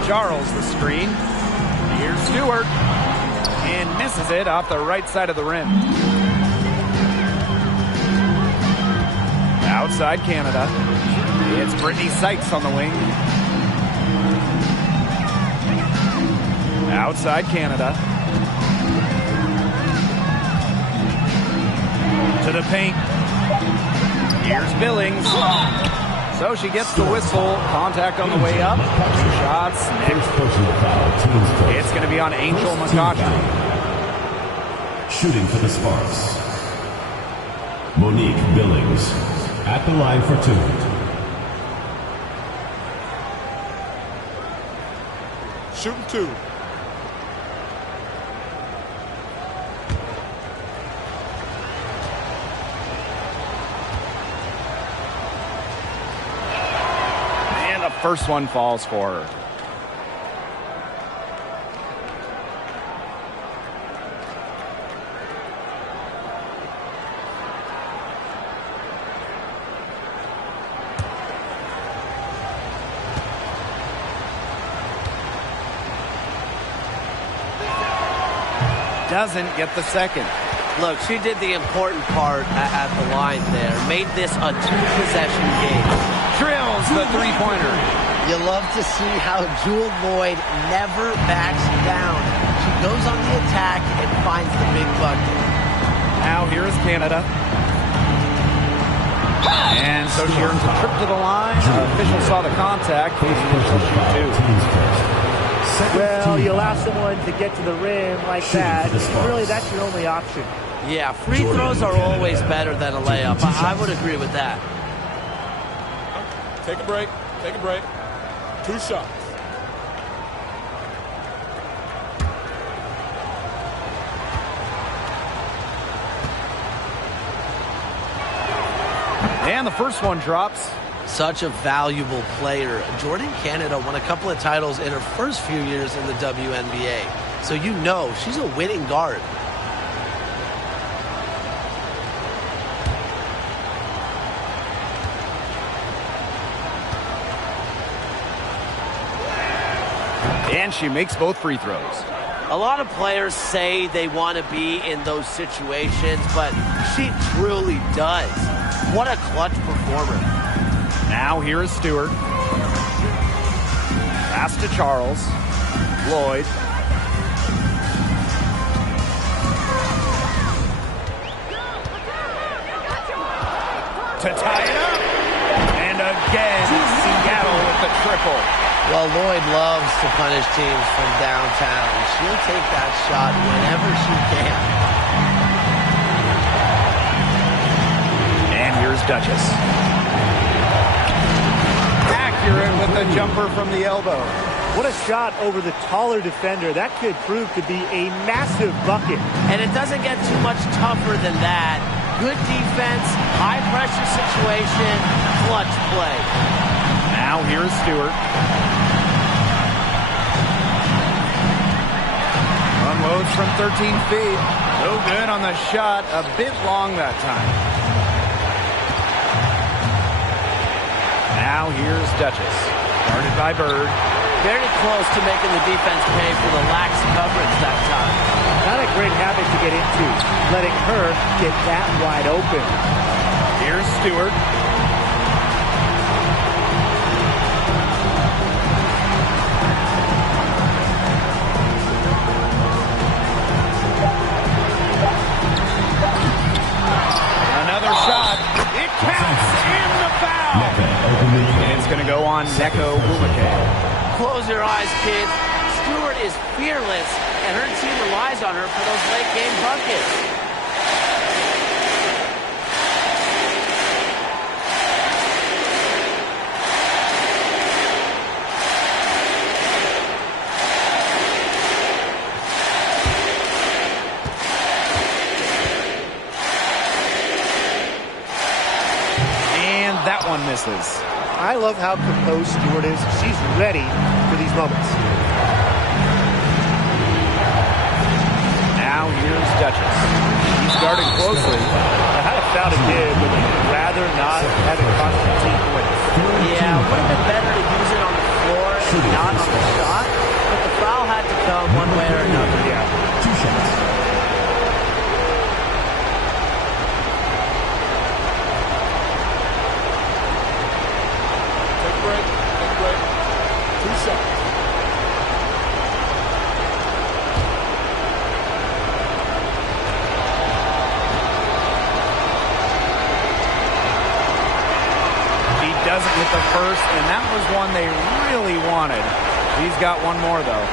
Charles the screen. Here's Stewart. And misses it off the right side of the rim. Outside Canada. It's Brittany Sykes on the wing. Outside Canada. To the paint. Here's Billings. So she gets the whistle. Contact on the way up. 2 shots. It's going to be on Angel McCautry. Shooting for the Sparks, Monique Billings at the line for 2. Shooting 2. First one falls for her. Doesn't get the second. Look, she did the important part at the line there. Made this a 2-possession game. Drills the three-pointer. You love to see how Jewel Lloyd never backs down. She goes on the attack and finds the big bucket. Now here is Canada. And so she earns a trip to the line. Official saw the contact. Well, you allow someone to get to the rim like that. Really, that's your only option. Yeah, free throws are always better than a layup. I would agree with that. Take a break. Take a break. 2 shots. And the first one drops. Such a valuable player. Jordan Canada won a couple of titles in her first few years in the WNBA. So you know she's a winning guard. And she makes both free throws. A lot of players say they want to be in those situations, but she truly does. What a clutch performer. Now here is Stewart. Pass to Charles. Lloyd. To tie it up. And again, Seattle with the triple. Well, Lloyd loves to punish teams from downtown. She'll take that shot whenever she can. And here's Duchess. Accurate with the jumper from the elbow. What a shot over the taller defender. That could prove to be a massive bucket. And it doesn't get too much tougher than that. Good defense, high pressure situation, clutch play. Now here's Stewart. Unloads from 13 feet. No good on the shot. A bit long that time. Now here's Duchess. Guarded by Bird. Very close to making the defense pay for the lax coverage that time. Not a great habit to get into, letting her get that wide open. Here's Stewart. Another shot. It counts in the foul. And it's going to go on Neko Bumake. Close your eyes, kids. Stewart is fearless, and her team relies on her for those late-game buckets. And that one misses. I love how composed Stewart is. She's ready for these moments. Now here's Duchess. He's guarded closely. I had a foul to give, but I'd rather not have it cost the team points. Yeah, it would have been better to use it on the floor and not on the shot, but the foul had to come one way or another. Yeah. 2 shots. Take a break. 2 shots. He doesn't hit the first, and that was one they really wanted. He's got one more, though.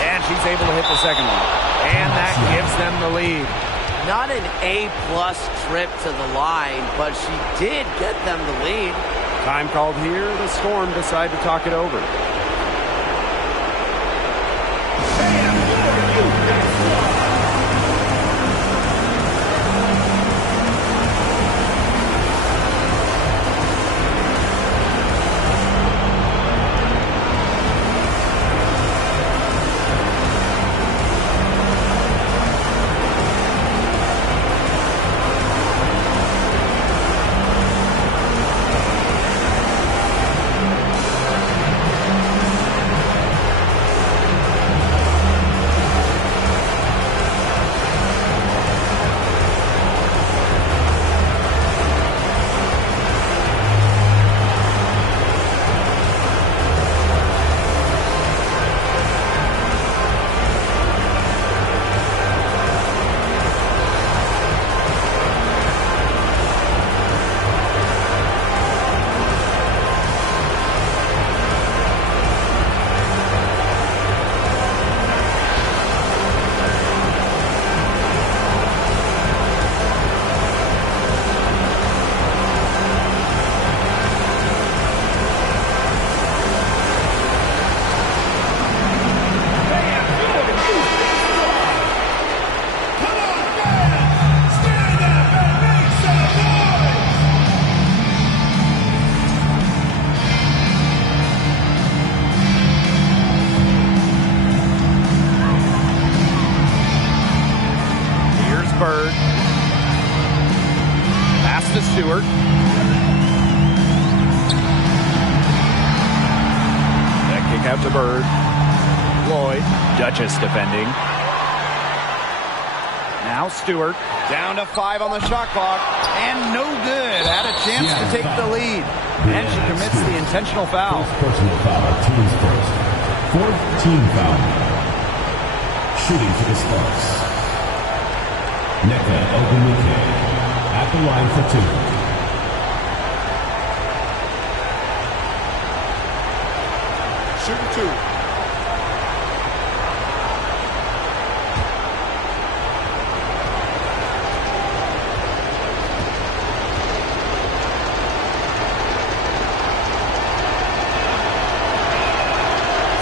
And she's able to hit the second one. And that gives them the lead. Not an A-plus trip to the line, but she did get them the lead. Time called here. The Storm decide to talk it over. Bird. Pass to Stewart. That kick out to Bird. Lloyd. Duchess defending. Now Stewart. Down to 5 on the shot clock. And no good. Had a chance to take the lead. And she commits the intentional foul. First personal foul, team's first. Fourth team foul. Shooting for the Sparks. Nneka Ogwumike at the line for 2. Shooting 2.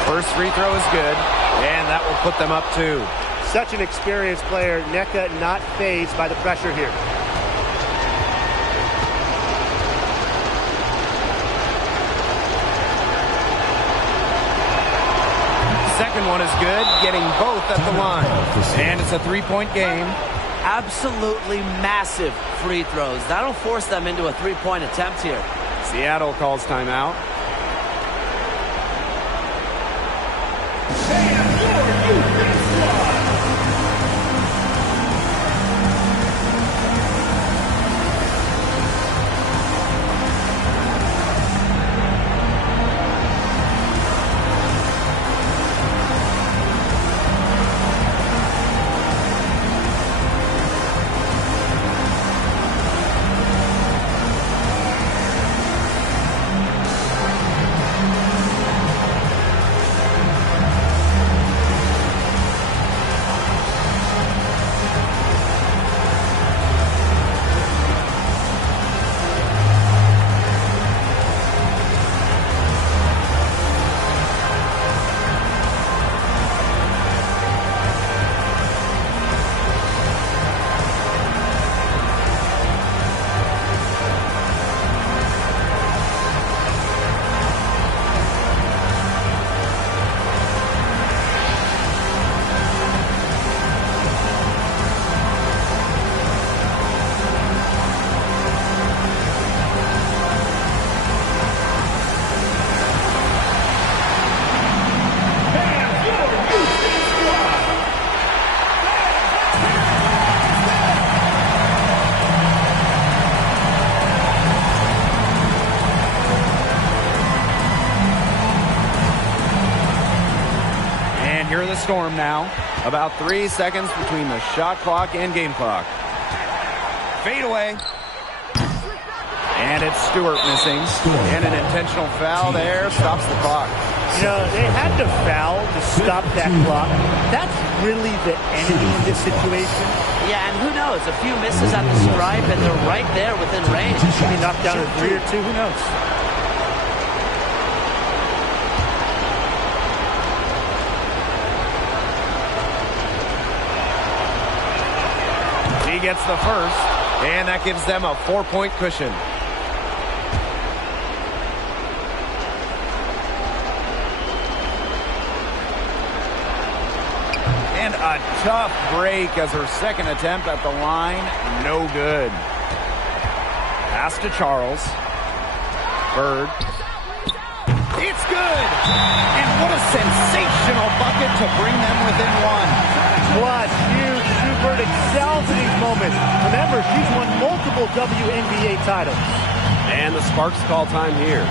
First free throw is good, and that will put them up 2. Such an experienced player. Nneka not fazed by the pressure here. Second one is good, getting both at the line. And it's a 3-point game. Absolutely massive free throws. That'll force them into a 3-point attempt here. Seattle calls timeout. Here are the Storm now. About 3 seconds between the shot clock and game clock. Fade away. And it's Stewart missing. And an intentional foul there stops the clock. You know, they had to foul to stop that clock. That's really the enemy in this situation. Yeah, and who knows? A few misses at the stripe, and they're right there within range. Should be knocked down to 3 or 2. Who knows? He gets the first, and that gives them a 4-point cushion. And a tough break as her second attempt at the line. No good. Pass to Charles. Bird. It's good! And what a sensational bucket to bring them within 1. Clutch, huge. Bird excels in these moments. Remember, she's won multiple WNBA titles. And the Sparks call time here.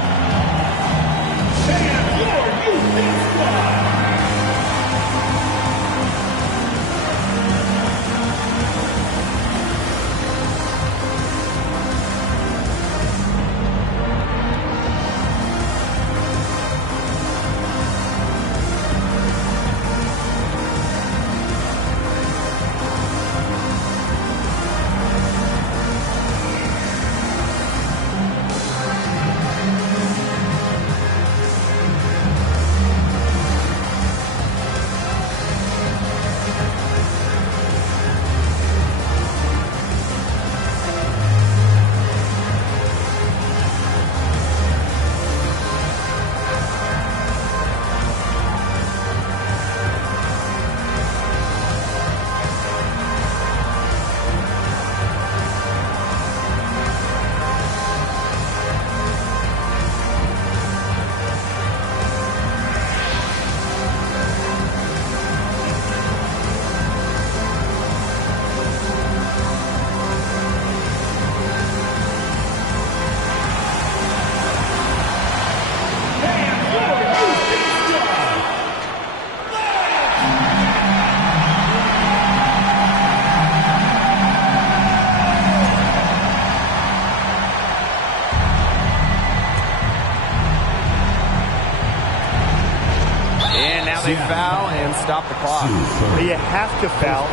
have to foul,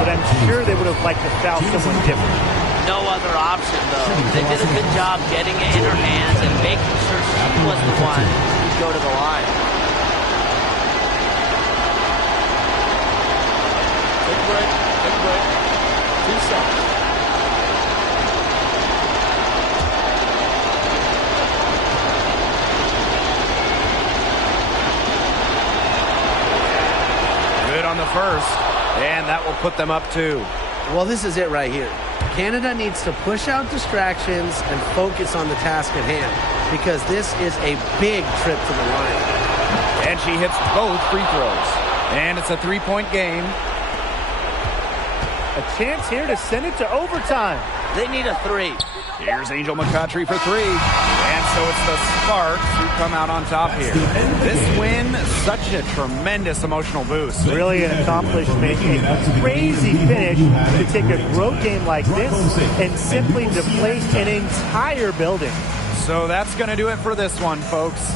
but I'm sure they would have liked to foul someone different. No other option, though. They did a good job getting it in her hands and making sure she was the one who'd go to the line. Big break. 2 seconds. Good on the first, and that will put them up 2. Well, this is it right here. Canada needs to push out distractions and focus on the task at hand because this is a big trip to the line. And she hits both free throws. And it's a 3-point game. A chance here to send it to overtime. They need a 3. Here's Angel McCoughtry for 3. And so it's the Sparks who come out on top here. This win, such a tremendous emotional boost. Really an accomplishment, a crazy finish to take a road game like this and simply deflate an entire building. So that's going to do it for this one, folks.